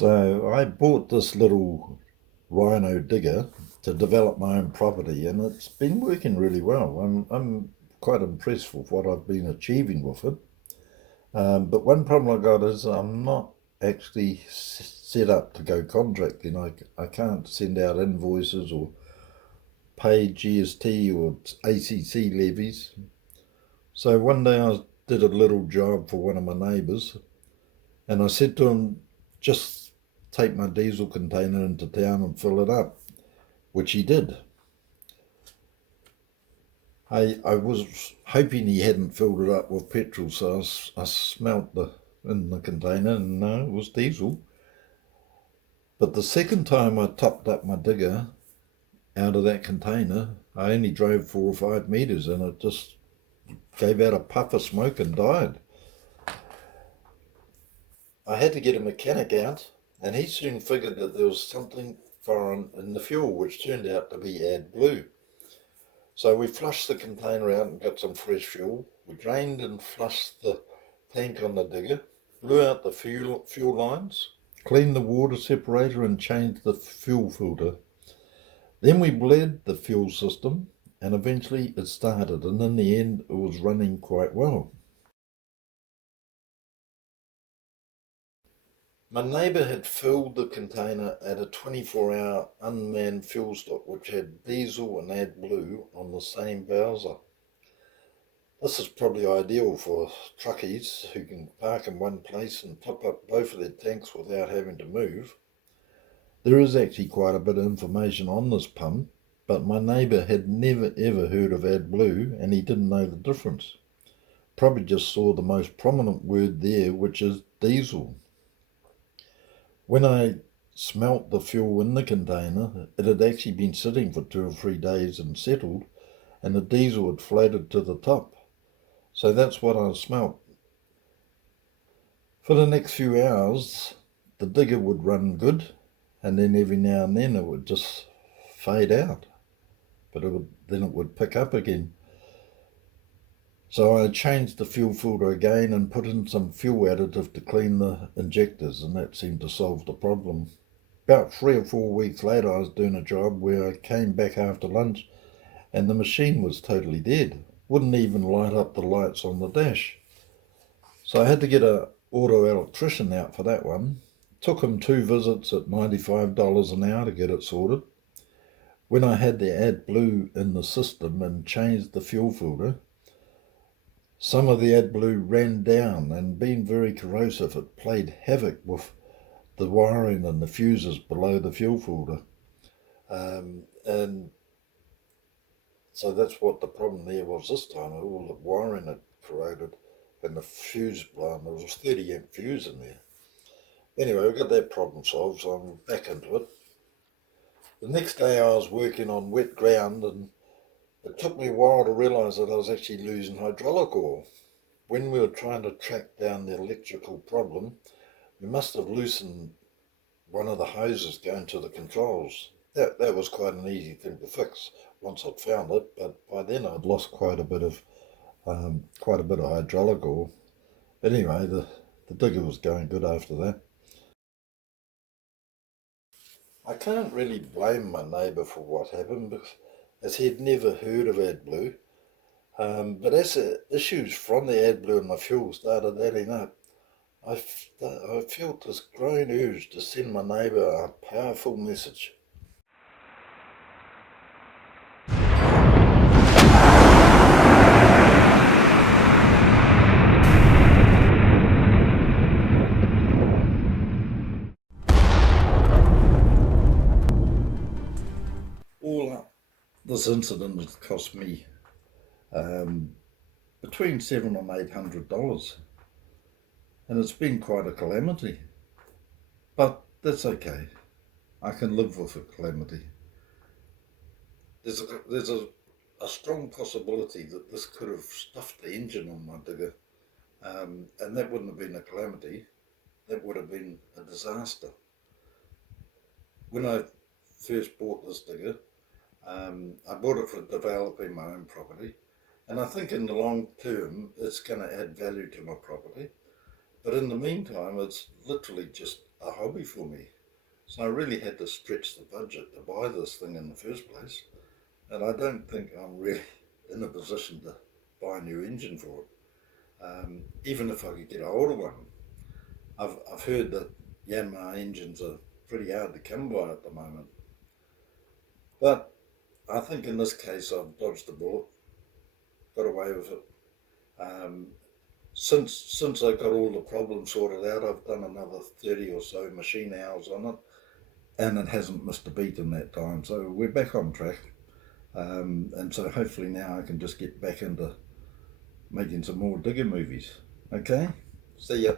So I bought this little Rhino digger to develop my own property, and it's been working really well. I'm quite impressed with what I've been achieving with it. But one problem I got is I'm not actually set up to go contracting. I can't send out invoices or pay GST or ACC levies. So one day I did a little job for one of my neighbours, and I said to him, just take my diesel container into town and fill it up, which he did. I was hoping he hadn't filled it up with petrol, so I smelt in the container, and no, it was diesel. But the second time I topped up my digger out of that container, I only drove 4 or 5 meters, and it just gave out a puff of smoke and died. I had to get a mechanic out, and he soon figured that there was something foreign in the fuel, which turned out to be AdBlue. So we flushed the container out and got some fresh fuel. We drained and flushed the tank on the digger, blew out the fuel lines, cleaned the water separator and changed the fuel filter. Then we bled the fuel system, and eventually it started, and in the end it was running quite well. My neighbour had filled the container at a 24-hour unmanned fuel stop which had diesel and AdBlue on the same Bowser. This is probably ideal for truckies who can park in one place and top up both of their tanks without having to move. There is actually quite a bit of information on this pump, but my neighbour had never ever heard of AdBlue and he didn't know the difference. Probably just saw the most prominent word there, which is diesel. When I smelt the fuel in the container, it had actually been sitting for 2 or 3 days and settled, and the diesel had floated to the top. So that's what I smelt. For the next few hours, the digger would run good, and then every now and then it would just fade out, but then it would pick up again. So I changed the fuel filter again and put in some fuel additive to clean the injectors, and that seemed to solve the problem. About 3 or 4 weeks later, I was doing a job where I came back after lunch and the machine was totally dead. Wouldn't even light up the lights on the dash. So I had to get an auto electrician out for that one. Took him 2 visits at $95 an hour to get it sorted. When I had the AdBlue in the system and changed the fuel filter, some of the AdBlue ran down, and being very corrosive, it played havoc with the wiring and the fuses below the fuel filter. And so that's what the problem there was this time. All the wiring had corroded and the fuse blown. There was a 30 amp fuse in there. Anyway, we got that problem solved, so I'm back into it. The next day I was working on wet ground, and it took me a while to realise that I was actually losing hydraulic oil. When we were trying to track down the electrical problem, we must have loosened one of the hoses going to the controls. That was quite an easy thing to fix once I'd found it, but by then I'd lost quite a bit of hydraulic oil. But anyway, the digger was going good after that. I can't really blame my neighbour for what happened, because as he'd never heard of AdBlue. But as the issues from the AdBlue in my fuel started adding up, I felt this growing urge to send my neighbour a powerful message. All up, this incident has cost me between $700 and $800, and it's been quite a calamity. But that's okay. I can live with a calamity. There's a strong possibility that this could have stuffed the engine on my digger, and that wouldn't have been a calamity. That would have been a disaster. When I first bought this digger, I bought it for developing my own property, and I think in the long term it's going to add value to my property. But in the meantime, it's literally just a hobby for me. So I really had to stretch the budget to buy this thing in the first place. And I don't think I'm really in a position to buy a new engine for it. Even if I could get a hold of one. I've heard that Yanmar engines are pretty hard to come by at the moment. But I think in this case I've dodged the bullet, got away with it. Um, since I got all the problems sorted out, I've done another 30 or so machine hours on it, and it hasn't missed a beat in that time. So we're back on track. And so hopefully now I can just get back into making some more digger movies. Okay? See ya.